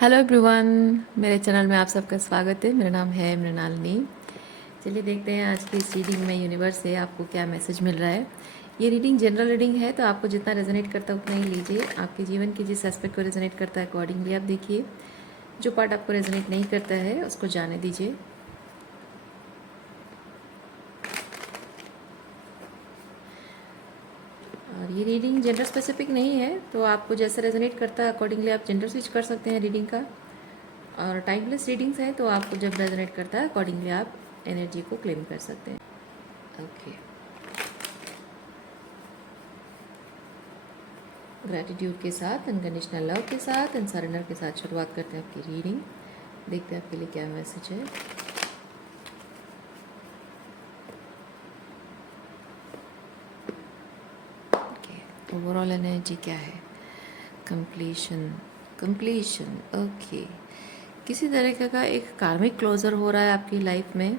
Hello everyone, मेरे channel में आप सबका स्वागत है। मेरा नाम है मृणालिनी। चलिए देखते हैं आज की इस रीडिंग में यूनिवर्स से आपको क्या मैसेज मिल रहा है। ये रीडिंग जनरल रीडिंग है, तो आपको जितना रेजोनेट करता है उतना ही लीजिए। आपके जीवन के जिस एस्पेक्ट को रेजोनेट करता है अकॉर्डिंगली आप देखिए। जो पार्ट आपको रेजोनेट नहीं करता है उसको जाने दीजिए। और ये रीडिंग जेंडर स्पेसिफिक नहीं है, तो आपको जैसा रेजोनेट करता है अकॉर्डिंगली आप जेंडर स्विच कर सकते हैं रीडिंग का। और टाइमलेस रीडिंग्स है, तो आपको जब रेजोनेट करता है अकॉर्डिंगली आप एनर्जी को क्लेम कर सकते हैं। ओके, ग्रैटिट्यूड के साथ, अनकंडीशनल लव के साथ एंड सरेंडर के साथ शुरुआत करते हैं आपकी रीडिंग। देखते हैं आपके लिए क्या मैसेज है। ओके, ओवरऑल एनर्जी क्या है? Completion, completion. ओके, किसी तरीके का एक कार्मिक क्लोजर हो रहा है आपकी लाइफ में,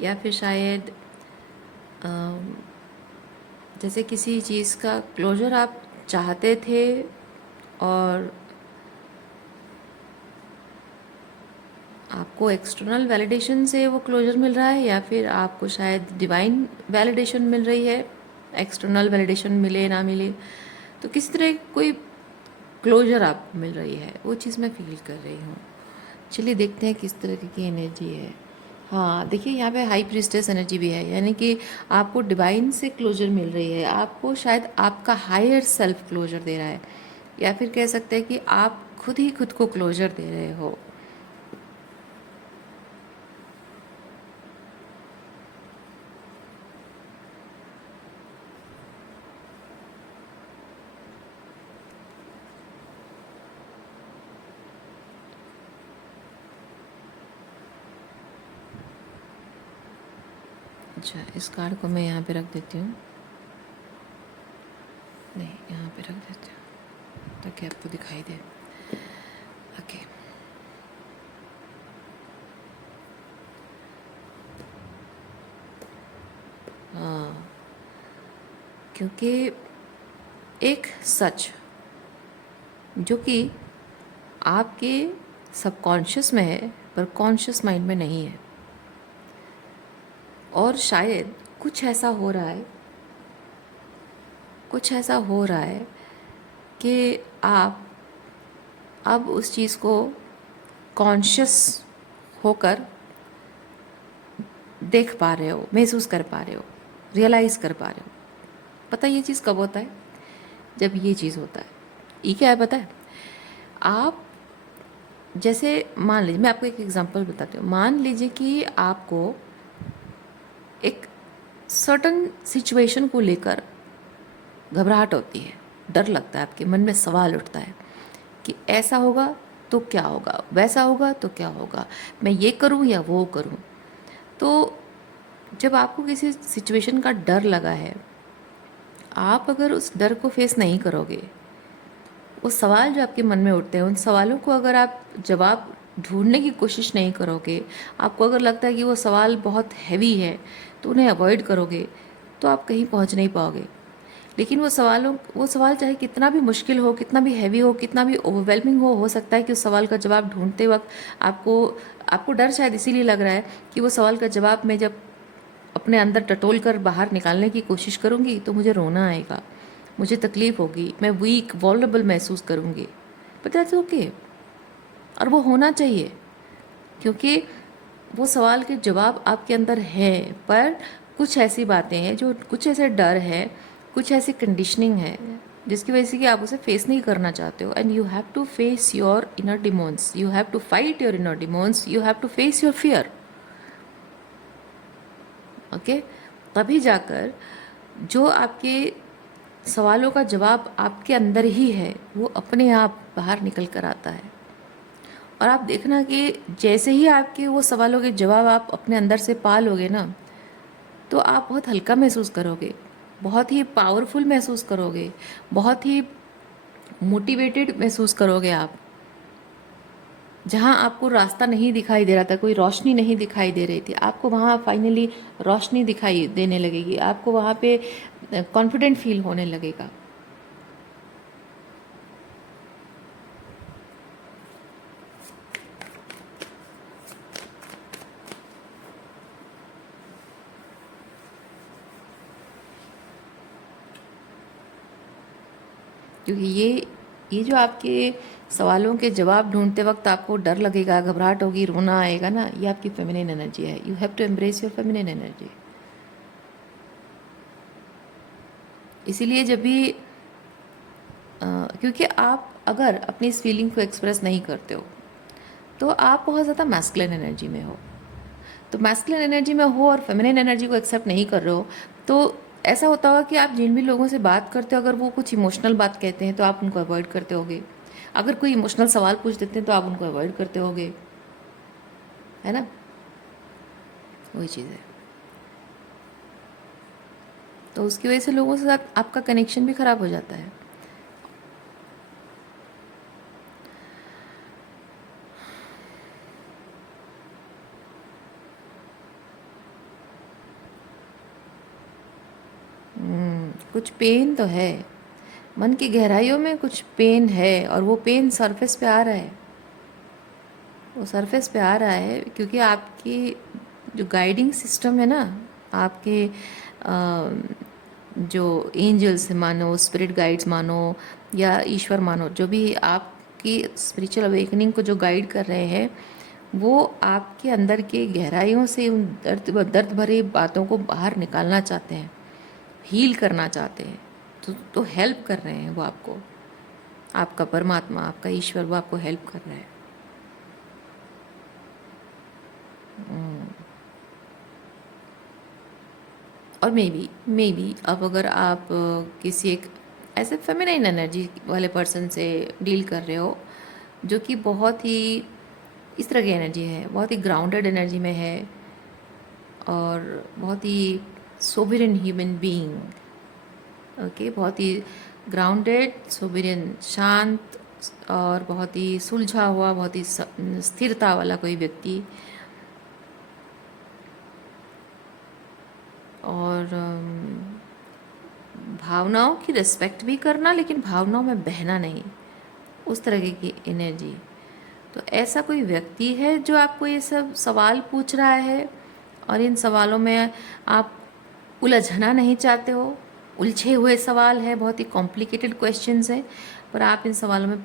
या फिर शायद जैसे किसी चीज़ का क्लोजर आप चाहते थे और आपको एक्सटर्नल वैलिडेशन से वो क्लोजर मिल रहा है, या फिर आपको शायद डिवाइन वैलिडेशन मिल रही है। एक्सटर्नल वैलिडेशन मिले ना मिले, तो किस तरह कोई क्लोजर आपको मिल रही है, वो चीज़ मैं फील कर रही हूँ। चलिए देखते हैं किस तरह की एनर्जी है। हाँ देखिए, यहाँ पे हाई प्रीस्टेस एनर्जी भी है, यानी कि आपको डिवाइन से क्लोजर मिल रही है। आपको शायद आपका हायर सेल्फ क्लोजर दे रहा है, या फिर कह सकते हैं कि आप खुद ही खुद को क्लोजर दे रहे हो। अच्छा, इस कार्ड को मैं यहाँ पे रख देती हूँ। नहीं, यहाँ पे रख देती हूँ ताकि आपको दिखाई दे। ओके, हाँ, क्योंकि एक सच जो कि आपके सबकॉन्शियस में है पर कॉन्शियस माइंड में नहीं है, और शायद कुछ ऐसा हो रहा है, कुछ ऐसा हो रहा है कि आप अब उस चीज़ को कॉन्शियस होकर देख पा रहे हो, महसूस कर पा रहे हो, रियलाइज़ कर पा रहे हो। पता है ये चीज़ कब होता है? जब ये चीज़ होता है, ये क्या है पता है? आप जैसे मान लीजिए, मैं आपको एक एग्जांपल बताती हूँ। मान लीजिए कि आपको एक सर्टन सिचुएशन को लेकर घबराहट होती है, डर लगता है, आपके मन में सवाल उठता है कि ऐसा होगा तो क्या होगा, वैसा होगा तो क्या होगा, मैं ये करूँ या वो करूँ। तो जब आपको किसी सिचुएशन का डर लगा है, आप अगर उस डर को फेस नहीं करोगे, वो सवाल जो आपके मन में उठते हैं, उन सवालों को अगर आप जवाब ढूंढने की कोशिश नहीं करोगे, आपको अगर लगता है कि वो सवाल बहुत हैवी है तो उन्हें अवॉइड करोगे, तो आप कहीं पहुंच नहीं पाओगे। लेकिन वो सवाल चाहे कितना भी मुश्किल हो, कितना भी हैवी हो, कितना भी ओवरवेलमिंग हो सकता है कि उस सवाल का जवाब ढूंढते वक्त आपको आपको डर शायद इसीलिए लग रहा है कि वो सवाल का जवाब मैं जब अपने अंदर टटोल कर बाहर निकालने की कोशिश करूँगी तो मुझे रोना आएगा, मुझे तकलीफ़ होगी, मैं वीक वॉल्नरेबल महसूस करूँगी। बट दैट्स ओके, और वो होना चाहिए, क्योंकि वो सवाल के जवाब आपके अंदर है। पर कुछ ऐसी बातें हैं, जो कुछ ऐसे डर है, कुछ ऐसी कंडीशनिंग है जिसकी वजह से कि आप उसे फेस नहीं करना चाहते हो। And you have to face your inner demons, you have to fight your inner demons, you have to face your fear. Okay, तभी जाकर जो आपके सवालों का जवाब आपके अंदर ही है, वो अपने आप बाहर निकल कर आता है। और आप देखना कि जैसे ही आपके वो सवालों के जवाब आप अपने अंदर से पा लोगे ना, तो आप बहुत हल्का महसूस करोगे, बहुत ही पावरफुल महसूस करोगे, बहुत ही मोटिवेटेड महसूस करोगे आप। जहाँ आपको रास्ता नहीं दिखाई दे रहा था, कोई रोशनी नहीं दिखाई दे रही थी, आपको वहाँ फाइनली रोशनी दिखाई देने लगेगी, आपको वहाँ पे कॉन्फिडेंट फील होने लगेगा। क्योंकि ये जो आपके सवालों के जवाब ढूंढते वक्त आपको डर लगेगा, घबराहट होगी, रोना आएगा ना, ये आपकी फेमिनिन एनर्जी है। You have to embrace your feminine energy. इसीलिए जब भी क्योंकि आप अगर अपनी इस फीलिंग को एक्सप्रेस नहीं करते हो तो आप बहुत ज़्यादा मैस्कुलिन एनर्जी में हो। तो मैस्कुलिन एनर्जी में हो और फेमिनिन एनर्जी को एक्सेप्ट नहीं कर रहे हो, तो ऐसा होता होगा कि आप जिन भी लोगों से बात करते हो, अगर वो कुछ इमोशनल बात कहते हैं तो आप उनको अवॉइड करते होगे। अगर कोई इमोशनल सवाल पूछ देते हैं तो आप उनको अवॉइड करते होगे, है ना? वही चीज़ है। तो उसकी वजह से लोगों के साथ आपका कनेक्शन भी ख़राब हो जाता है। कुछ पेन तो है, मन की गहराइयों में कुछ पेन है, और वो पेन सरफेस पे आ रहा है। वो सरफेस पे आ रहा है क्योंकि आपकी जो गाइडिंग सिस्टम है ना, आपके जो एंजल्स मानो, स्पिरिट गाइड्स मानो या ईश्वर मानो, जो भी आपकी स्पिरिचुअल अवेकनिंग को जो गाइड कर रहे हैं, वो आपके अंदर के गहराइयों से उन दर्द भरी बातों को बाहर निकालना चाहते हैं, हील करना चाहते हैं। तो हेल्प कर रहे हैं वो आपको। आपका परमात्मा, आपका ईश्वर, वो आपको हेल्प कर रहा है। और मे बी अब अगर आप किसी एक ऐसे फेमिनाइन एनर्जी वाले पर्सन से डील कर रहे हो जो कि बहुत ही इस तरह की एनर्जी है, बहुत ही ग्राउंडेड एनर्जी में है और बहुत ही सोवरेन ह्यूमन बीइंग, ओके, बहुत ही ग्राउंडेड, सोवरेन, शांत और बहुत ही सुलझा हुआ, बहुत ही स्थिरता वाला कोई व्यक्ति, और भावनाओं की रिस्पेक्ट भी करना, लेकिन भावनाओं में बहना नहीं, उस तरह की एनर्जी। तो ऐसा कोई व्यक्ति है जो आपको ये सब सवाल पूछ रहा है और इन सवालों में आप उलझना नहीं चाहते हो। उलझे हुए सवाल है, बहुत ही कॉम्प्लिकेटेड क्वेश्चंस हैं, पर आप इन सवालों में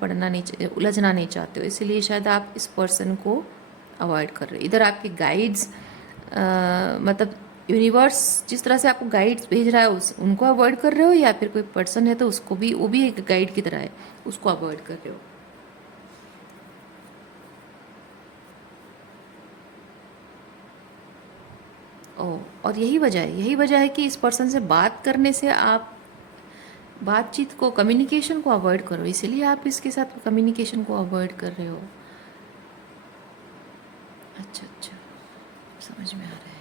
उलझना नहीं चाहते हो, इसलिए शायद आप इस पर्सन को अवॉइड कर रहे हो। इधर आपके गाइड्स मतलब यूनिवर्स जिस तरह से आपको गाइड्स भेज रहा है उनको अवॉइड कर रहे हो, या फिर कोई पर्सन है तो उसको भी, वो भी एक गाइड की तरह है, उसको अवॉइड कर रहे हो। ओ, और यही वजह है कि इस पर्सन से बात करने से आप बातचीत को, कम्युनिकेशन को अवॉइड करो, इसलिए आप इसके साथ कम्युनिकेशन को अवॉइड कर रहे हो। अच्छा अच्छा, समझ में आ रहा है।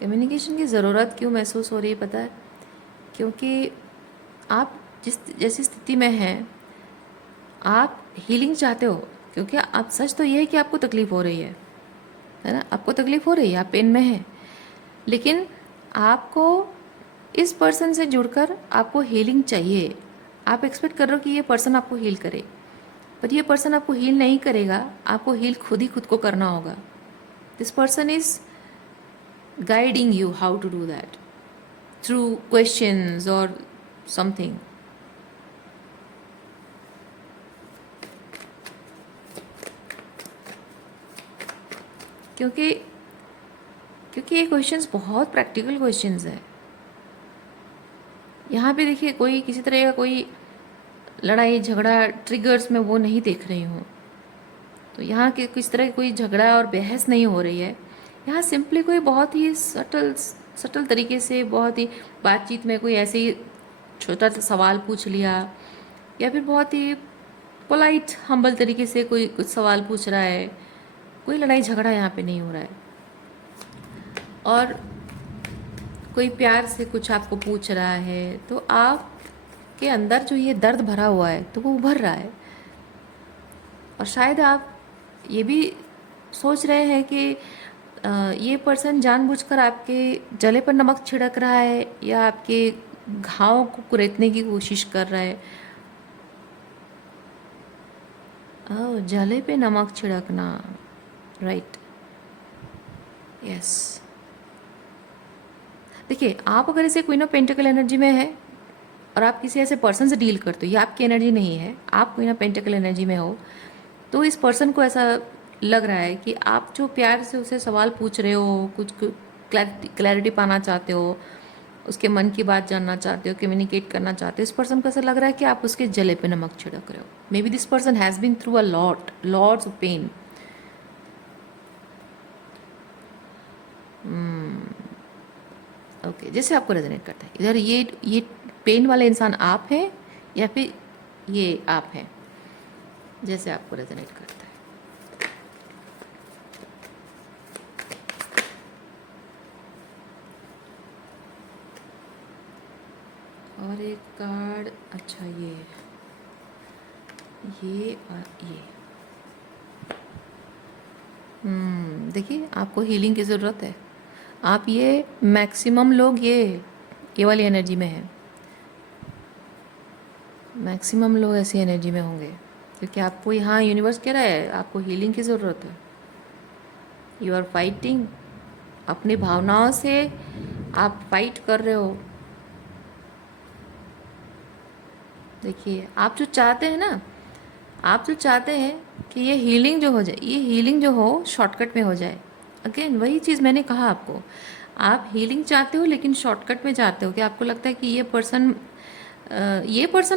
कम्युनिकेशन की ज़रूरत क्यों महसूस हो रही है पता है? क्योंकि आप जैसी स्थिति में हैं, आप हीलिंग चाहते हो, क्योंकि आप, सच तो ये है कि आपको तकलीफ़ हो रही है ना? आपको तकलीफ़ हो रही है, आप पेन में हैं, लेकिन आपको इस पर्सन से जुड़कर आपको हीलिंग चाहिए। आप एक्सपेक्ट कर रहे हो कि ये पर्सन आपको हील करे, पर ये पर्सन आपको हील नहीं करेगा, आपको हील खुद को करना होगा। This person is guiding you how to do that through questions or something. क्योंकि क्योंकि ये क्वेश्चंस बहुत प्रैक्टिकल क्वेश्चंस हैं। यहाँ पे देखिए, कोई किसी तरह का कोई लड़ाई झगड़ा ट्रिगर्स में वो नहीं देख रही हूँ। तो यहाँ के किस तरह की कोई झगड़ा और बहस नहीं हो रही है। यहाँ सिंपली कोई बहुत ही सटल तरीके से, बहुत ही बातचीत में कोई ऐसे ही छोटा सा सवाल पूछ लिया, या फिर बहुत ही पोलाइट हम्बल तरीके से कोई कुछ सवाल पूछ रहा है। कोई लड़ाई झगड़ा यहाँ पे नहीं हो रहा है, और कोई प्यार से कुछ आपको पूछ रहा है, तो आपके अंदर जो ये दर्द भरा हुआ है तो वो उभर रहा है। और शायद आप ये भी सोच रहे हैं कि ये पर्सन जानबूझकर आपके जले पर नमक छिड़क रहा है या आपके घाव को कुरेदने की कोशिश कर रहा है। ओह, जले पे नमक छिड़कना, राइट, यस। देखिए, आप अगर ऐसे क्वीन ऑफ पेंटिकल एनर्जी में है और आप किसी ऐसे पर्सन से डील करते हो, ये आपकी एनर्जी नहीं है, आप क्वीन ऑफ पेंटिकल एनर्जी में हो, तो इस पर्सन को ऐसा लग रहा है कि आप जो प्यार से उसे सवाल पूछ रहे हो, कुछ क्लैरिटी पाना चाहते हो, उसके मन की बात जानना चाहते हो, कम्युनिकेट करना चाहते हो, इस पर्सन को ऐसा लग रहा है कि आप उसके जले पे नमक छिड़क रहे हो। Maybe this person has been through a lots of pain. Okay, जैसे आपको रेजोनेट करता है इधर, ये पेन वाले इंसान आप हैं या फिर ये आप हैं, जैसे आपको रेजोनेट करता है। और एक कार्ड, अच्छा ये और ये। देखिए, आपको हीलिंग की ज़रूरत है। आप ये मैक्सिमम लोग ये वाली एनर्जी में हैं, मैक्सिमम लोग ऐसी एनर्जी में होंगे, क्योंकि आपको यहाँ यूनिवर्स कह रहा है आपको हीलिंग की ज़रूरत है। यू आर फाइटिंग, अपनी भावनाओं से आप फाइट कर रहे हो। देखिए, आप जो चाहते हैं ना, आप जो चाहते हैं कि ये हीलिंग जो हो जाए, ये हीलिंग जो हो शॉर्टकट में हो जाए। अगेन वही चीज़ मैंने कहा आपको, आप हीलिंग चाहते हो लेकिन शॉर्टकट में चाहते हो, कि आपको लगता है कि ये पर्सन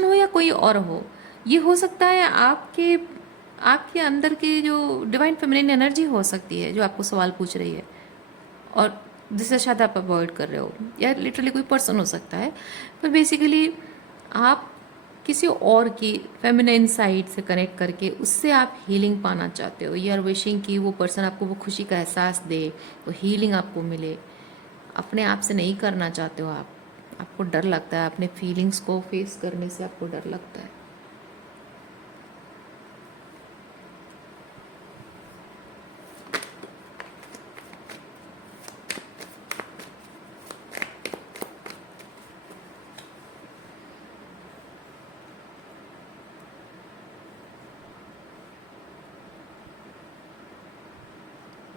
हो या कोई और हो, ये हो सकता है आपके आपके अंदर की जो डिवाइन फेमिनिन एनर्जी हो सकती है जो आपको सवाल पूछ रही है, और जिससे शायद आप अवॉइड कर रहे हो, या लिटरली कोई पर्सन हो सकता है। पर बेसिकली आप किसी और की फेमिनिन साइड से कनेक्ट करके उससे आप हीलिंग पाना चाहते हो। यू आर विशिंग कि वो पर्सन आपको वो खुशी का एहसास दे, वो हीलिंग आपको मिले। अपने आप से नहीं करना चाहते हो आप, आपको डर लगता है अपने फीलिंग्स को फेस करने से, आपको डर लगता है।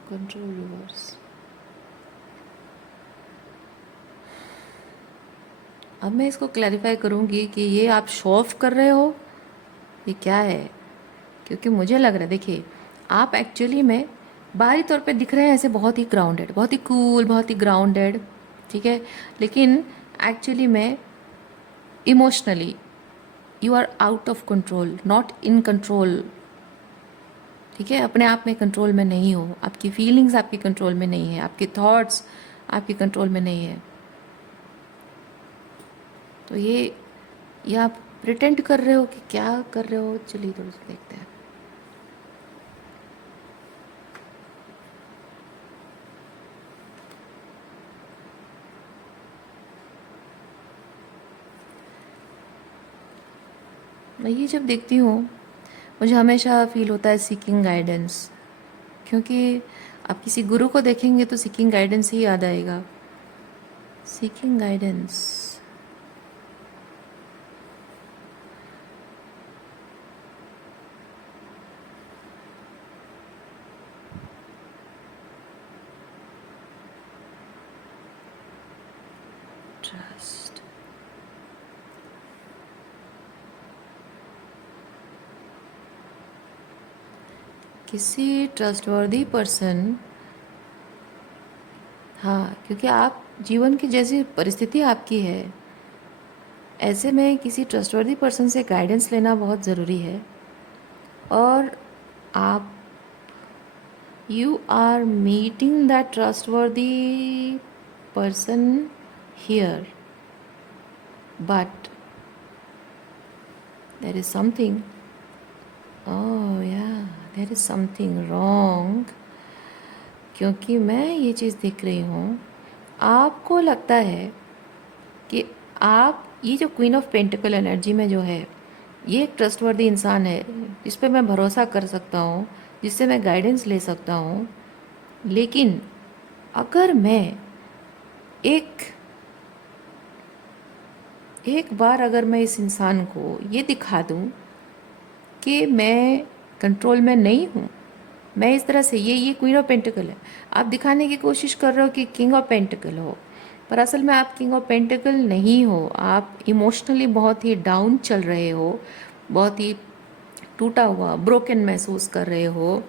Control universe. अब मैं इसको क्लैरिफाई करूँगी कि ये आप शो ऑफ कर रहे हो, ये क्या है, क्योंकि मुझे लग रहा है, देखिए, आप एक्चुअली में बाहरी तौर पे दिख रहे हैं ऐसे बहुत ही ग्राउंडेड, बहुत ही कूल, बहुत ही ग्राउंडेड, ठीक है, लेकिन एक्चुअली में emotionally you are out of control, not in control. ठीक है, अपने आप में कंट्रोल में नहीं हो, आपकी फीलिंग्स आपकी कंट्रोल में नहीं है, आपके थॉट्स आपकी कंट्रोल में नहीं है। तो ये आप प्रिटेंड कर रहे हो कि क्या कर रहे हो, चलिए थोड़ा सा देखते हैं। मैं ये जब देखती हूँ मुझे हमेशा फील होता है सीकिंग गाइडेंस, क्योंकि आप किसी गुरु को देखेंगे तो सीकिंग गाइडेंस ही याद आएगा। सीकिंग गाइडेंस, ट्रस्ट, किसी ट्रस्टवर्दी पर्सन, हाँ, क्योंकि आप जीवन की जैसी परिस्थिति आपकी है, ऐसे में किसी ट्रस्टवर्दी पर्सन से गाइडेंस लेना बहुत ज़रूरी है। और आप you are meeting that trustworthy person here, but there is something, oh yeah there is something wrong, क्योंकि मैं ये चीज़ देख रही हूँ, आपको लगता है कि आप ये जो क्वीन ऑफ पेंटिकल एनर्जी में जो है, ये एक ट्रस्टवर्दी इंसान है जिस पे मैं भरोसा कर सकता हूँ, जिससे मैं गाइडेंस ले सकता हूँ। लेकिन अगर मैं एक एक बार अगर मैं इस इंसान को ये दिखा दूँ कि मैं कंट्रोल में नहीं हूँ, मैं इस तरह से ये क्वीन ऑफ पेंटिकल है, आप दिखाने की कोशिश कर रहे हो कि किंग ऑफ पेंटिकल हो, पर असल में आप किंग ऑफ पेंटिकल नहीं हो। आप इमोशनली बहुत ही डाउन चल रहे हो, बहुत ही टूटा हुआ ब्रोकन महसूस कर रहे हो,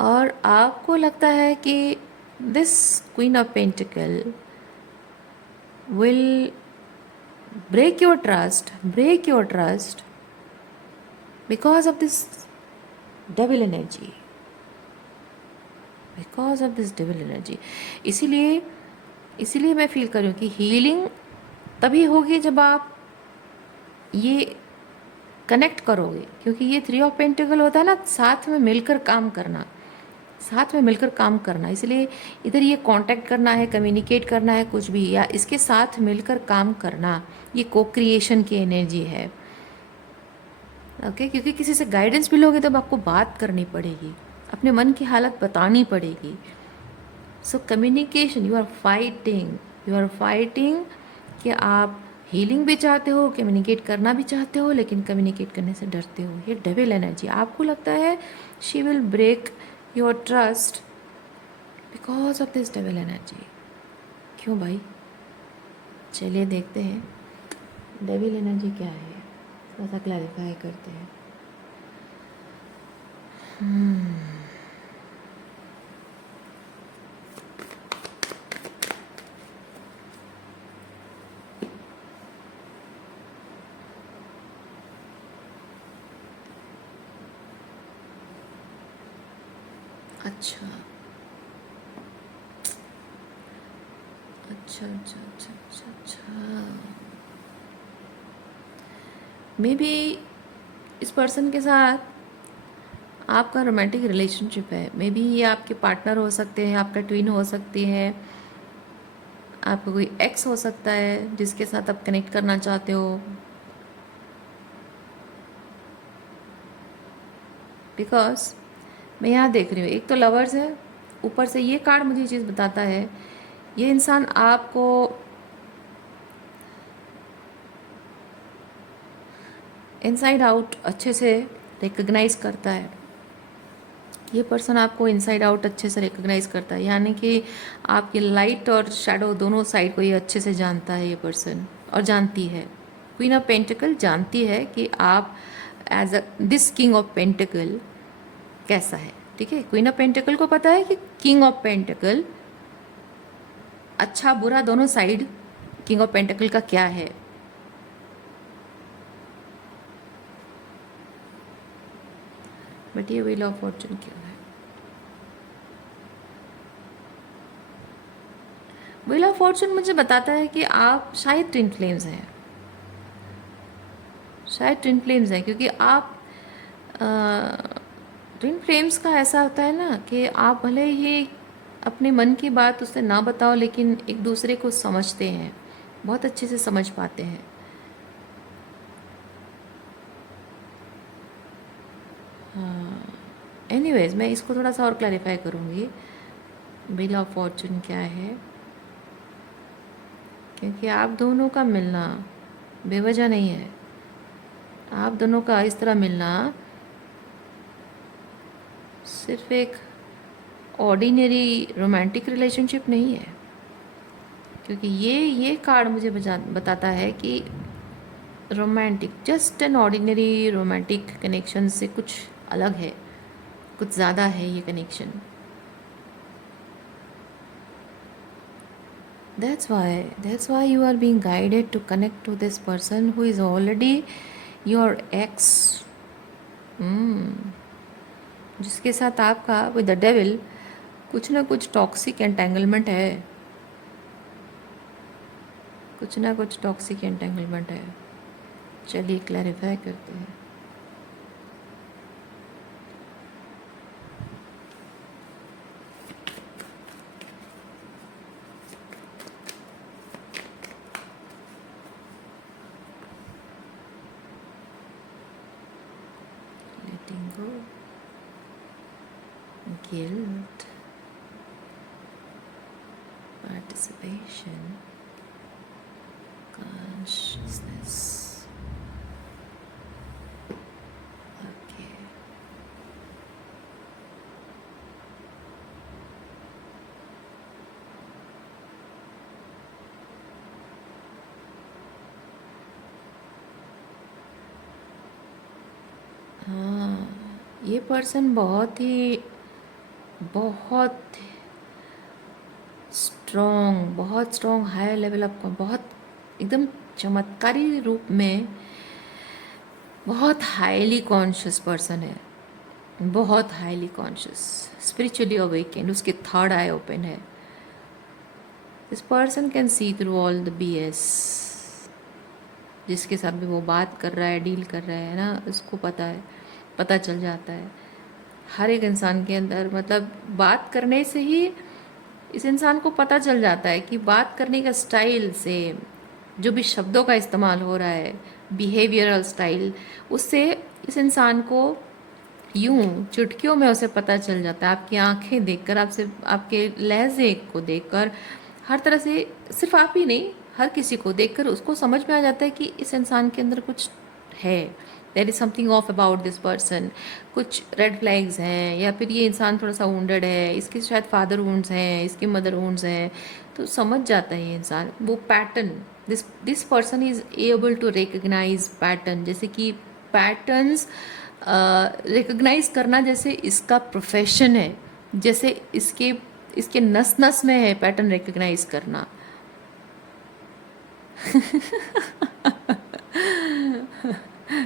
और आपको लगता है कि this queen of pentacle will break your trust because of this devil energy, इसीलिए मैं फील कर रही हूँ कि हीलिंग तभी होगी जब आप ये कनेक्ट करोगे, क्योंकि ये 3 ऑफ पेंटिकल होता है ना, साथ में मिलकर काम करना, इसलिए इधर ये कांटेक्ट करना है, कम्युनिकेट करना है, कुछ भी, या इसके साथ मिलकर काम करना, ये को क्रिएशन की एनर्जी है। ओके, क्योंकि किसी से गाइडेंस भी लोगे तब आपको बात करनी पड़ेगी, अपने मन की हालत बतानी पड़ेगी। So communication, you are fighting कि आप हीलिंग भी चाहते हो, कम्युनिकेट करना भी चाहते हो, लेकिन कम्युनिकेट करने से डरते हो। ये डेविल एनर्जी, आपको लगता है she will break your trust because of this devil energy. क्यों भाई? चलिए देखते हैं डेविल एनर्जी क्या है, थोड़ा सा क्लैरिफाई करते हैं। अच्छा अच्छा अच्छा अच्छा अच्छा अच्छा, मे बी इस पर्सन के साथ आपका रोमांटिक रिलेशनशिप है, मे बी ये आपके पार्टनर हो सकते हैं, आपका ट्विन हो सकती है, आपका कोई एक्स हो सकता है जिसके साथ आप कनेक्ट करना चाहते हो। बिकॉज मैं यहाँ देख रही हूँ, एक तो लवर्स है, ऊपर से ये कार्ड मुझे ये चीज़ बताता है, ये इंसान आपको इनसाइड आउट अच्छे से रिकग्नाइज करता है। ये पर्सन आपको इनसाइड आउट अच्छे से रिकग्नाइज करता है, यानी कि आपकी लाइट और शैडो दोनों साइड को ये अच्छे से जानता है ये पर्सन, और जानती है। क्वीन ऑफ पेंटिकल जानती है कि आप as a this king of pentacle कैसा है, ठीक है। क्वीन ऑफ पेंटिकल को पता है कि किंग ऑफ पेंटिकल अच्छा बुरा दोनों साइड किंग ऑफ पेंटिकल का क्या है। बट ये व्हील ऑफ फॉर्चून क्यों है? व्हील ऑफ फॉर्चून मुझे बताता है कि आप शायद ट्विन फ्लेम्स हैं, क्योंकि आप ट्विन फ्लेम्स का ऐसा होता है ना कि आप भले ही अपने मन की बात उससे ना बताओ, लेकिन एक दूसरे को समझते हैं, बहुत अच्छे से समझ पाते हैं। हाँ, एनीवेज मैं इसको थोड़ा सा और क्लैरिफाई करूँगी, व्हील ऑफ फॉर्चून क्या है, क्योंकि आप दोनों का मिलना बेवजह नहीं है। आप दोनों का इस तरह मिलना सिर्फ एक ऑर्डिनरी रोमांटिक रिलेशनशिप नहीं है, क्योंकि ये कार्ड मुझे बताता है कि romantic, just an ordinary romantic connection से कुछ अलग है, कुछ ज़्यादा है ये connection. That's why you are being guided to connect to this person who is already your ex, जिसके साथ आपका विद द डेविल कुछ ना कुछ टॉक्सिक एंटेंगलमेंट है, चलिए क्लैरिफाई करते हैं। Letting go, guilt, participation, consciousness, ये पर्सन बहुत बहुत स्ट्रॉन्ग हायर लेवल अप का, बहुत एकदम चमत्कारी रूप में बहुत हाईली कॉन्शियस पर्सन है, बहुत हाईली कॉन्शियस, स्पिरिचुअली अवेकेंड, उसके थर्ड आई ओपन है। This person can see through all the BS। जिसके साथ भी वो बात कर रहा है, डील कर रहा है ना, उसको पता चल जाता है। हर एक इंसान के अंदर, मतलब बात करने से ही इस इंसान को पता चल जाता है कि बात करने का स्टाइल से, जो भी शब्दों का इस्तेमाल हो रहा है, बिहेवियरल स्टाइल, उससे इस इंसान को यूं चुटकियों में उसे पता चल जाता है। आपकी आंखें देखकर, आपसे, आपके लहजे को देखकर, हर तरह से, सिर्फ आप ही नहीं, हर किसी को देखकर उसको समझ में आ जाता है कि इस इंसान के अंदर कुछ है, there is something of about this person. कुछ रेड फ्लैग्स हैं, या फिर ये इंसान थोड़ा सा वुंडेड है, इसके शायद फादर वुंड्स हैं, इसके मदर वुंड्स हैं, तो समझ जाता है ये इंसान वो pattern. This person is able to recognise pattern, जैसे कि पैटर्न्स रिकग्नाइज करना जैसे इसका प्रोफेशन है, जैसे इसके इसके नस नस में है पैटर्न रिकग्नाइज करना।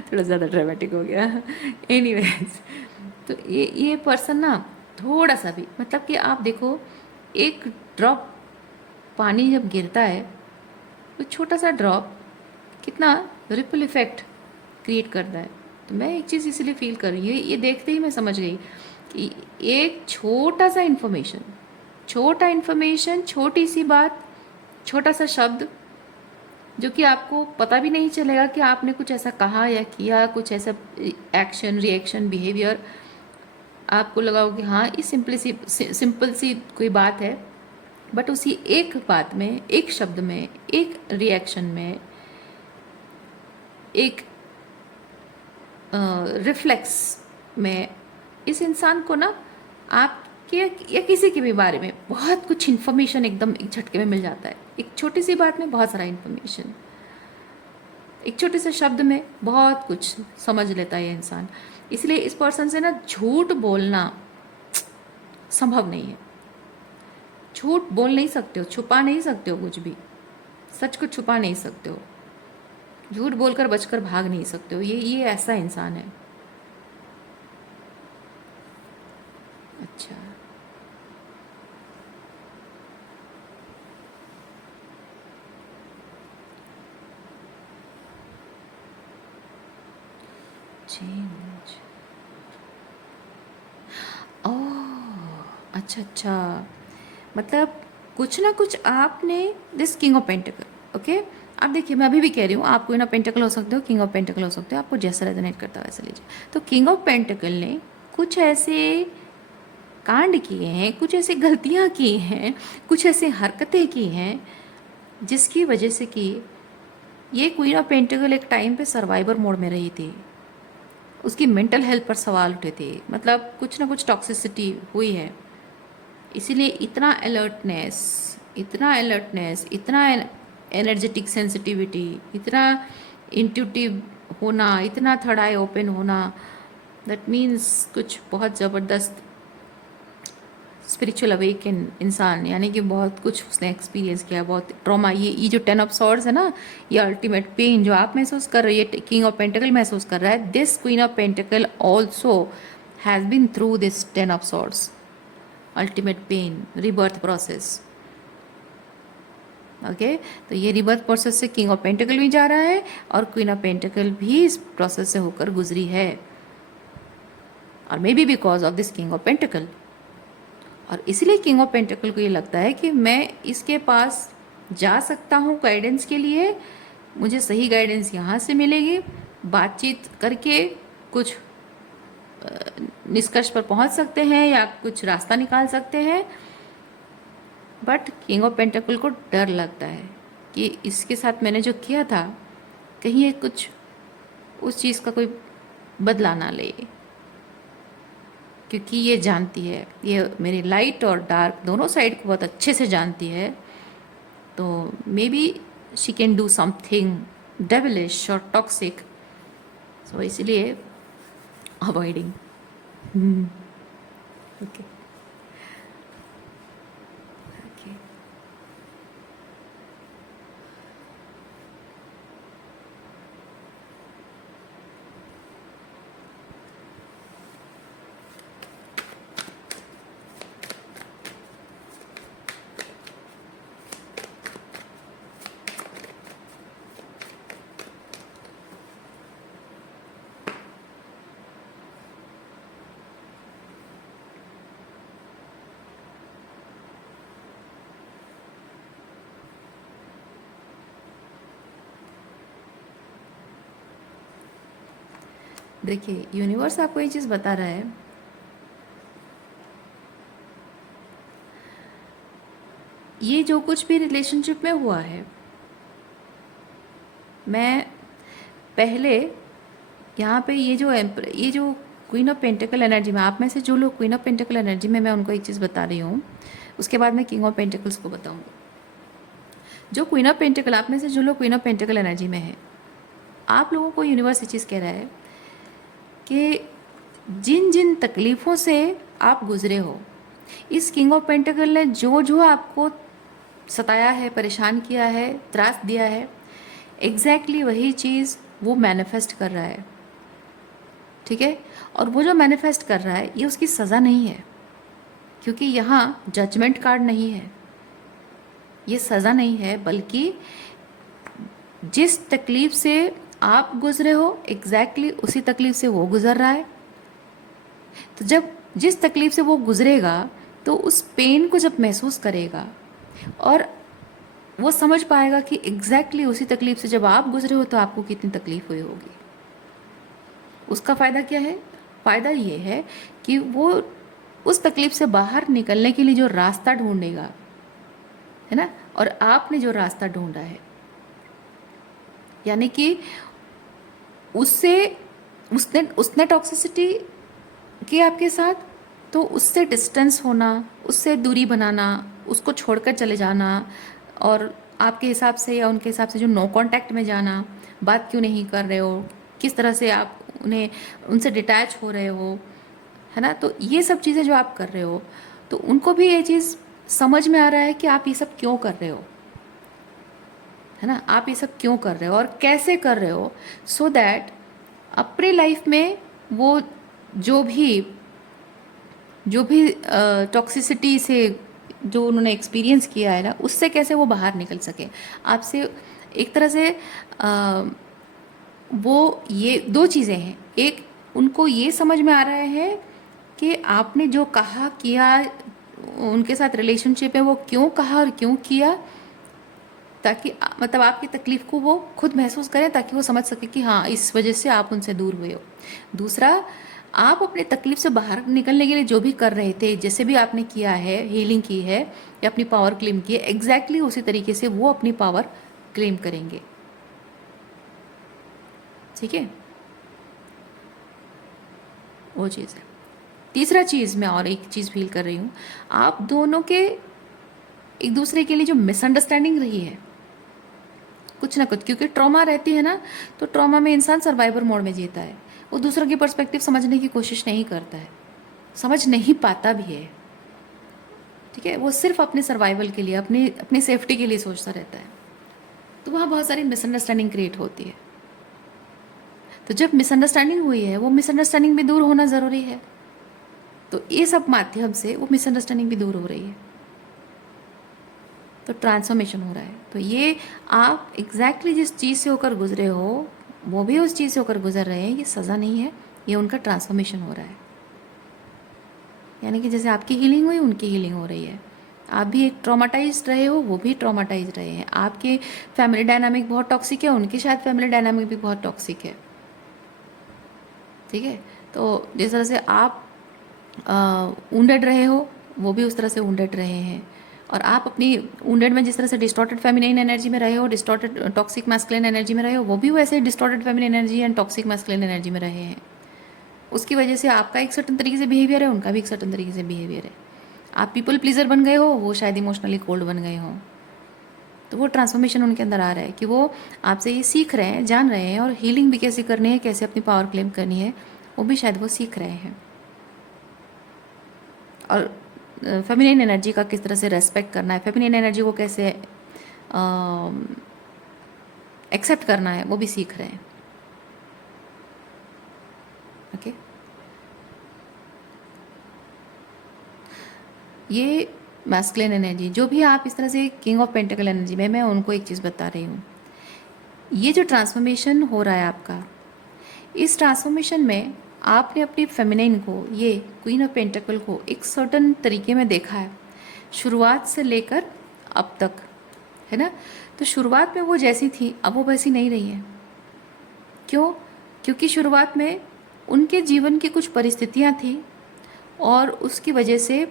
थोड़ा ज़्यादा ड्रामेटिक हो गया। एनीवेज, तो ये पर्सन ना थोड़ा सा भी, मतलब कि आप देखो, एक ड्रॉप पानी जब गिरता है तो छोटा सा ड्रॉप कितना रिपल इफेक्ट क्रिएट करता है। तो मैं एक चीज़ इसलिए फील कर रही हूँ, ये देखते ही मैं समझ गई कि एक छोटा सा इन्फॉर्मेशन, छोटी सी बात, छोटा सा शब्द, जो कि आपको पता भी नहीं चलेगा कि आपने कुछ ऐसा कहा या किया, कुछ ऐसा एक्शन, रिएक्शन, बिहेवियर, आपको लगा हो कि हाँ ये सिंपल सी कोई बात है, बट उसी एक बात में, एक शब्द में, एक रिएक्शन में, एक रिफ्लेक्स में इस इंसान को ना आपके या किसी के भी बारे में बहुत कुछ इन्फॉर्मेशन एकदम एक झटके में मिल जाता है। एक छोटी सी बात में बहुत सारा इन्फॉर्मेशन, एक छोटे से शब्द में बहुत कुछ समझ लेता है ये इंसान। इसलिए इस पर्सन से ना झूठ बोलना संभव नहीं है। झूठ बोल नहीं सकते हो, छुपा नहीं सकते हो कुछ भी, सच को छुपा नहीं सकते हो, झूठ बोलकर बचकर भाग नहीं सकते हो। ये ऐसा इंसान है। अच्छा, चेंज, ओह अच्छा, मतलब कुछ ना कुछ आपने, this king of pentacle, okay, आप देखिए, मैं अभी भी कह रही हूँ, आप क्वीन ऑफ पेंटिकल हो सकते हो, किंग ऑफ पेंटिकल हो सकते हो, आपको जैसा रेजोनेट करता है वैसा लीजिए। तो किंग ऑफ पेंटिकल ने कुछ ऐसे कांड किए हैं, कुछ ऐसी गलतियाँ की हैं, कुछ ऐसी हरकतें की हैं, जिसकी वजह से कि ये क्वीन ऑफ पेंटिकल एक टाइम पे सर्वाइवर मोड में रही थी। उसकी मेंटल हेल्थ पर सवाल उठे थे, मतलब कुछ ना कुछ टॉक्सिसिटी हुई है। इसीलिए इतना अलर्टनेस, इतना एनर्जेटिक सेंसिटिविटी, इतना इंट्यूटिव होना, इतना थर्ड आई ओपन होना, दैट मीन्स कुछ बहुत ज़बरदस्त स्पिरिचुअल अवेकन इंसान, यानी कि बहुत कुछ उसने एक्सपीरियंस किया, बहुत ट्रॉमा। ये जो 10 ऑफ सॉर्ड्स है ना, ये अल्टीमेट पेन जो आप महसूस कर रहे हो, ये किंग ऑफ पेंटिकल महसूस कर रहा है। This queen of pentacle also has been through this 10 of swords, ultimate pain, rebirth process. Okay, तो ये रिबर्थ प्रोसेस से किंग ऑफ पेंटिकल भी जा रहा है और क्वीन ऑफ पेंटिकल भी इस प्रोसेस से होकर गुजरी है, और may be because of this king of pentacle. और इसलिए किंग ऑफ पेंटिकल को ये लगता है कि मैं इसके पास जा सकता हूँ गाइडेंस के लिए, मुझे सही गाइडेंस यहाँ से मिलेगी, बातचीत करके कुछ निष्कर्ष पर पहुँच सकते हैं या कुछ रास्ता निकाल सकते हैं। बट किंग ऑफ पेंटिकल को डर लगता है कि इसके साथ मैंने जो किया था, कहीं ये कुछ उस चीज़ का कोई बदला ना ले, क्योंकि ये जानती है, ये मेरी लाइट और डार्क दोनों साइड को बहुत अच्छे से जानती है। तो may be she can do something devilish और टॉक्सिक, सो इसलिए अवॉइडिंग। Okay okay. देखिए, यूनिवर्स आपको ये चीज़ बता रहा है, ये जो कुछ भी रिलेशनशिप में हुआ है, मैं पहले यहाँ पे ये जो क्वीन ऑफ पेंटिकल एनर्जी में, आप में से जो लोग क्वीन ऑफ पेंटिकल एनर्जी में, मैं उनको एक चीज़ बता रही हूँ, उसके बाद मैं किंग ऑफ पेंटिकल्स को बताऊँगी। जो क्वीन ऑफ पेंटिकल, आप में से जो लोग क्वीन ऑफ पेंटिकल एनर्जी में है, आप लोगों को यूनिवर्स ये चीज़ कह रहा है कि जिन जिन तकलीफ़ों से आप गुजरे हो, इस किंग ऑफ पेंटिकल ने जो जो आपको सताया है, परेशान किया है, त्रास दिया है, एग्जैक्टली वही चीज़ वो मैनिफेस्ट कर रहा है। ठीक है, और वो जो मैनिफेस्ट कर रहा है, ये उसकी सज़ा नहीं है, क्योंकि यहाँ जजमेंट कार्ड नहीं है, ये सज़ा नहीं है, बल्कि जिस तकलीफ़ से आप गुजरे हो, एग्जैक्टली उसी तकलीफ़ से वो गुजर रहा है। तो जब जिस तकलीफ़ से वो गुजरेगा, तो उस पेन को जब महसूस करेगा और वो समझ पाएगा कि एग्जैक्टली उसी तकलीफ़ से जब आप गुजरे हो तो आपको कितनी तकलीफ़ हुई होगी, उसका फ़ायदा क्या है? फ़ायदा ये है कि वो उस तकलीफ़ से बाहर निकलने के लिए जो रास्ता ढूंढेगा, है ना, और आपने जो रास्ता ढूंढा है, यानी कि उससे उसने टॉक्सिसिटी की आपके साथ, तो उससे डिस्टेंस होना, उससे दूरी बनाना, उसको छोड़कर चले जाना, और आपके हिसाब से या उनके हिसाब से जो नो कांटेक्ट में जाना, बात क्यों नहीं कर रहे हो, किस तरह से आप उनसे डिटैच हो रहे हो, है ना, तो ये सब चीज़ें जो आप कर रहे हो, तो उनको भी ये चीज़ समझ में आ रहा है कि आप ये सब क्यों कर रहे हो, है ना, आप ये सब क्यों कर रहे हो और कैसे कर रहे हो, सो दैट अपनी लाइफ में वो जो भी टॉक्सिसिटी से जो उन्होंने एक्सपीरियंस किया है ना, उससे कैसे वो बाहर निकल सके। आपसे एक तरह से वो ये दो चीज़ें हैं, एक उनको ये समझ में आ रहा है कि आपने जो कहा किया, उनके साथ रिलेशनशिप है वो क्यों कहा और क्यों किया, ताकि मतलब आपकी तकलीफ़ को वो खुद महसूस करें, ताकि वो समझ सके कि हाँ, इस वजह से आप उनसे दूर हुए हो। दूसरा, आप अपनी तकलीफ़ से बाहर निकलने के लिए जो भी कर रहे थे, जैसे भी आपने किया है, हीलिंग की है या अपनी पावर क्लेम की है, एग्जैक्टली उसी तरीके से वो अपनी पावर क्लेम करेंगे। ठीक है, वो चीज़ है। तीसरा चीज़ मैं और एक चीज़ फील कर रही हूँ, आप दोनों के एक दूसरे के लिए जो मिसअंडरस्टैंडिंग रही है, कुछ ना कुछ, क्योंकि ट्रॉमा रहती है ना, तो ट्रॉमा में इंसान सर्वाइवर मोड में जीता है, वो दूसरों की पर्सपेक्टिव समझने की कोशिश नहीं करता है, समझ नहीं पाता भी है। ठीक है, वो सिर्फ अपने सर्वाइवल के लिए, अपनी सेफ्टी के लिए सोचता रहता है, तो वहाँ बहुत सारी मिसअंडरस्टैंडिंग क्रिएट होती है। तो जब मिसअंडरस्टैंडिंग हुई है, वो मिसअंडरस्टैंडिंग भी दूर होना ज़रूरी है, तो ये सब माध्यम से वो मिसअंडरस्टैंडिंग भी दूर हो रही है, तो ट्रांसफॉर्मेशन हो रहा है। तो ये आप एग्जैक्टली जिस चीज़ से होकर गुजरे हो, वो भी उस चीज़ से होकर गुजर रहे हैं, ये सज़ा नहीं है, ये उनका ट्रांसफॉर्मेशन हो रहा है। यानी कि जैसे आपकी हीलिंग हुई, उनकी हीलिंग हो रही है। आप भी एक ट्रॉमाटाइज रहे हो, वो भी ट्रॉमाटाइज रहे हैं। आपके फैमिली डायनामिक बहुत टॉक्सिक है, उनकी शायद फैमिली डायनामिक भी बहुत टॉक्सिक है। ठीक है, तो जिस तरह से आप वुंडेड रहे हो, वो भी उस तरह से वुंडेड रहे हैं, और आप अपनी वुंडेड में जिस तरह से डिस्टॉर्टेड फेमिनिन एनर्जी में रहे हो, डिस्टॉर्टेड टॉक्सिक मैस्कुलिन एनर्जी में रहे हो, वो भी वैसे distorted feminine energy and toxic masculine energy में रहे हैं। उसकी वजह से आपका एक सर्टन तरीके से बिहेवियर है, उनका भी एक सर्टन तरीके से बिहेवियर है। आप पीपल प्लीजर बन गए हो, वो शायद इमोशनली कोल्ड बन गए हों। तो वो ट्रांसफॉर्मेशन उनके अंदर आ रहा है कि वो आपसे ये सीख रहे हैं, जान रहे हैं, और हीलिंग भी कैसे करनी है, कैसे अपनी पावर क्लेम करनी है, वो भी शायद वो सीख रहे हैं। और फेमिनिन एनर्जी का किस तरह से रेस्पेक्ट करना है, फेमिनिन एनर्जी को कैसे एक्सेप्ट करना है, वो भी सीख रहे हैं। ओके, ये मैस्कुलिन एनर्जी जो भी आप इस तरह से किंग ऑफ पेंटिकल एनर्जी में, मैं उनको एक चीज़ बता रही हूँ, ये जो ट्रांसफॉर्मेशन हो रहा है आपका, इस ट्रांसफॉर्मेशन में आपने अपनी फेमिनिन को, ये क्वीन ऑफ पेंटिकल को एक सर्टन तरीके में देखा है शुरुआत से लेकर अब तक, है ना। तो शुरुआत में वो जैसी थी अब वो वैसी नहीं रही है। क्यों? क्योंकि शुरुआत में उनके जीवन की कुछ परिस्थितियाँ थी और उसकी वजह से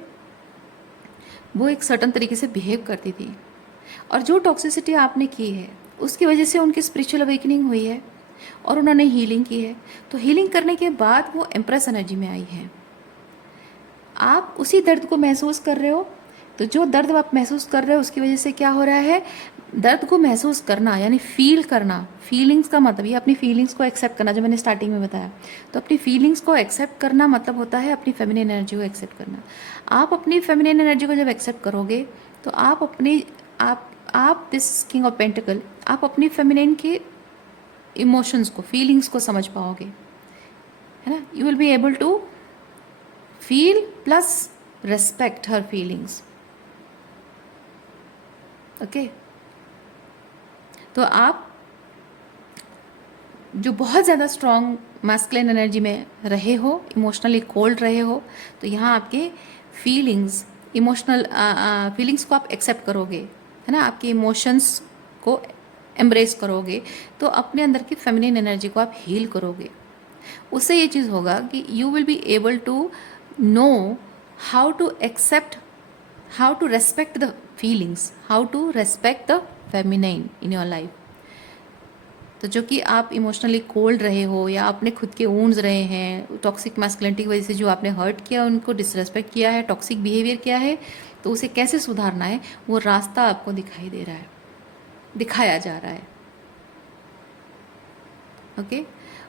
वो एक सर्टन तरीके से बिहेव करती थी, और जो टॉक्सिसिटी आपने की है उसकी वजह से उनकी स्पिरिचुअल अवेकनिंग हुई है और उन्होंने हीलिंग की है। तो हीलिंग करने के बाद वो एम्प्रेस एनर्जी में आई है। आप उसी दर्द को महसूस कर रहे हो, तो जो दर्द आप महसूस कर रहे हो उसकी वजह से क्या हो रहा है, दर्द को महसूस करना यानी फील करना, फीलिंग्स का मतलब ये अपनी फीलिंग्स को एक्सेप्ट करना, जो मैंने स्टार्टिंग में बताया। तो अपनी फीलिंग्स को एक्सेप्ट करना मतलब होता है अपनी फेमिनिन एनर्जी को एक्सेप्ट करना। आप अपनी फेमिनिन एनर्जी को जब एक्सेप्ट करोगे तो आप अपनी आप दिस किंग ऑफ पेंटिकल, आप अपनी फेमिनिन के इमोशंस को, फीलिंग्स को समझ पाओगे, है ना। You will be able to feel plus respect her feelings. Okay, तो आप जो बहुत ज़्यादा स्ट्रॉन्ग मैस्कुलिन एनर्जी में रहे हो, इमोशनली कोल्ड रहे हो, तो यहाँ आपके फीलिंग्स, इमोशनल फीलिंग्स को आप एक्सेप्ट करोगे, है ना, आपके इमोशंस को एम्ब्रेस करोगे, तो अपने अंदर की फेमिनिन एनर्जी को आप हील करोगे। उससे ये चीज़ होगा कि you will be able to know how to accept, how to respect the feelings, how to respect the feminine in your life. तो जो कि आप इमोशनली कोल्ड रहे हो या आपने खुद के वूंड्स रहे हैं, टॉक्सिक मैस्कुलिनिटी की वजह से जो आपने हर्ट किया, उनको डिसरेस्पेक्ट किया है, टॉक्सिक बिहेवियर किया है, तो उसे कैसे सुधारना है वो रास्ता आपको दिखाई दे रहा है, दिखाया जा रहा है। ओके,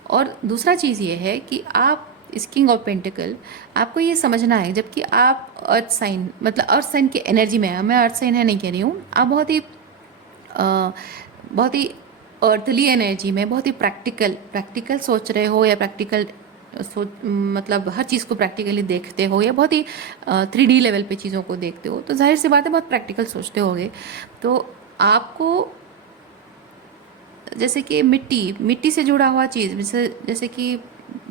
और दूसरा चीज़ ये है कि आप इस किंग ऑफ पेंटिकल, आपको ये समझना है, जबकि आप अर्थ साइन, मतलब अर्थ साइन की एनर्जी में है, मैं अर्थ साइन है नहीं कह रही हूँ, आप बहुत ही अर्थली एनर्जी में, बहुत ही प्रैक्टिकल सोच रहे हो, या प्रैक्टिकल सोच मतलब हर चीज़ को प्रैक्टिकली देखते हो, या बहुत ही 3D लेवल पे चीज़ों को देखते हो, तो जाहिर सी बात है बहुत प्रैक्टिकल सोचते होगे। तो आपको जैसे कि मिट्टी से जुड़ा हुआ चीज़, जैसे कि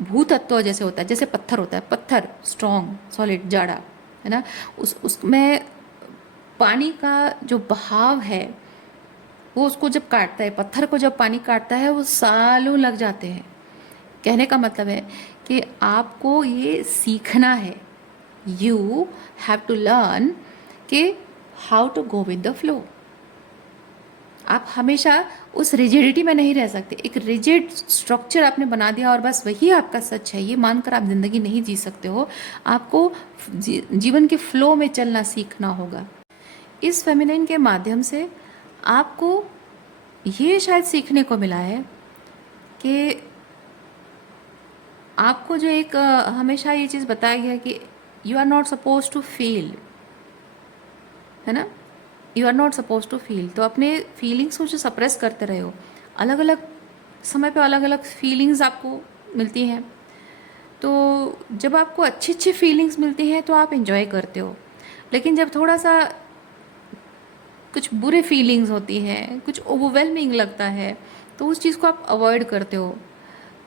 भूतत्व जैसे होता है, जैसे पत्थर होता है, पत्थर स्ट्रॉन्ग सॉलिड जाड़ा, है ना, उसमें पानी का जो बहाव है वो उसको जब काटता है, पत्थर को जब पानी काटता है वो सालों लग जाते हैं। कहने का मतलब है कि आपको ये सीखना है, यू हैव टू लर्न कि how to go with the flow. आप हमेशा उस रिजिडिटी में नहीं रह सकते। एक रिजिड स्ट्रक्चर आपने बना दिया और बस वही आपका सच है, ये मानकर आप ज़िंदगी नहीं जी सकते हो। आपको जीवन के फ्लो में चलना सीखना होगा। इस फेमिनिन के माध्यम से आपको ये शायद सीखने को मिला है कि आपको जो एक हमेशा ये चीज़ बताया गया कि you are not suppose to feel, है ना, you are not suppose to feel. तो अपने फीलिंग्स को जो सप्रेस करते रहे हो, अलग अलग समय पे अलग अलग फीलिंग्स आपको मिलती हैं, तो जब आपको अच्छी अच्छी फीलिंग्स मिलती हैं तो आप इंजॉय करते हो, लेकिन जब थोड़ा सा कुछ बुरे फीलिंग्स होती हैं, कुछ ओवरवेलमिंग लगता है, तो उस चीज़ को आप अवॉइड करते हो।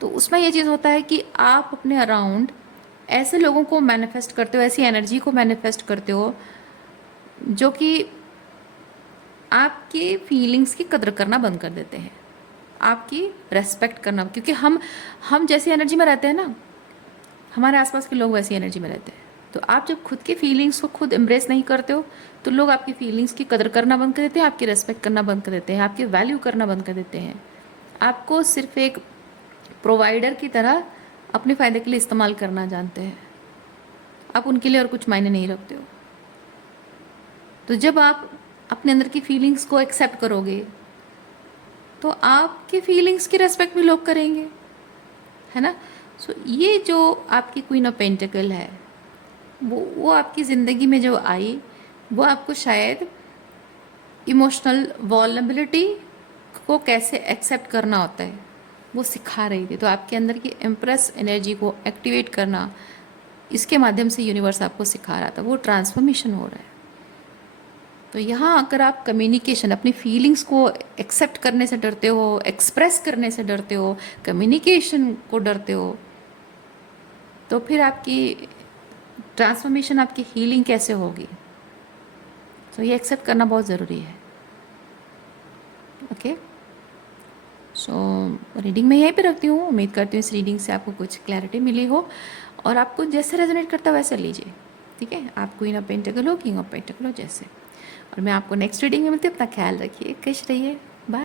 तो उसमें ये चीज़ होता है कि आप अपने अराउंड ऐसे लोगों को मैनिफेस्ट करते हो, ऐसी एनर्जी को मैनिफेस्ट करते हो जो कि आपकी फीलिंग्स की कदर करना बंद कर देते हैं, आपकी रेस्पेक्ट करना, क्योंकि हम जैसी एनर्जी में रहते हैं ना, हमारे आसपास के लोग वैसी एनर्जी में रहते हैं। तो आप जब खुद की फीलिंग्स को खुद एम्ब्रेस नहीं करते हो तो लोग आपकी फीलिंग्स की कदर करना बंद कर देते हैं, आपकी रेस्पेक्ट करना बंद कर देते हैं, आपकी वैल्यू करना बंद कर देते हैं, आपको सिर्फ एक प्रोवाइडर की तरह अपने फ़ायदे के लिए इस्तेमाल करना जानते हैं, आप उनके लिए और कुछ मायने नहीं रखते हो। तो जब आप अपने अंदर की फीलिंग्स को एक्सेप्ट करोगे तो आपकी फीलिंग्स की रेस्पेक्ट भी लोग करेंगे, है ना। सो ये जो आपकी क्वीन ऑफ पेंटिकल है, वो आपकी ज़िंदगी में जो आई, वो आपको शायद इमोशनल वॉल्नरेबिलिटी को कैसे एक्सेप्ट करना होता है वो सिखा रही थी। तो आपके अंदर की इम्प्रेस एनर्जी को एक्टिवेट करना, इसके माध्यम से यूनिवर्स आपको सिखा रहा था, वो ट्रांसफॉर्मेशन हो रहा है। तो यहाँ अगर आप कम्युनिकेशन, अपनी फीलिंग्स को एक्सेप्ट करने से डरते हो, एक्सप्रेस करने से डरते हो, कम्युनिकेशन को डरते हो, तो फिर आपकी ट्रांसफॉर्मेशन, आपकी हीलिंग कैसे होगी? तो ये एक्सेप्ट करना बहुत ज़रूरी है। ओके, सो रीडिंग मैं यहीं पे रखती हूँ। उम्मीद करती हूँ इस रीडिंग से आपको कुछ क्लैरिटी मिली हो, और आपको जैसे रेजोनेट करता है वैसे लीजिए, ठीक है? आप क्वीन ऑफ पेंटिकल हो, किंग ऑफ पेंटिकल हो, जैसे। और मैं आपको नेक्स्ट रीडिंग में मिलती हूँ। अपना ख्याल रखिए, खुश रहिए।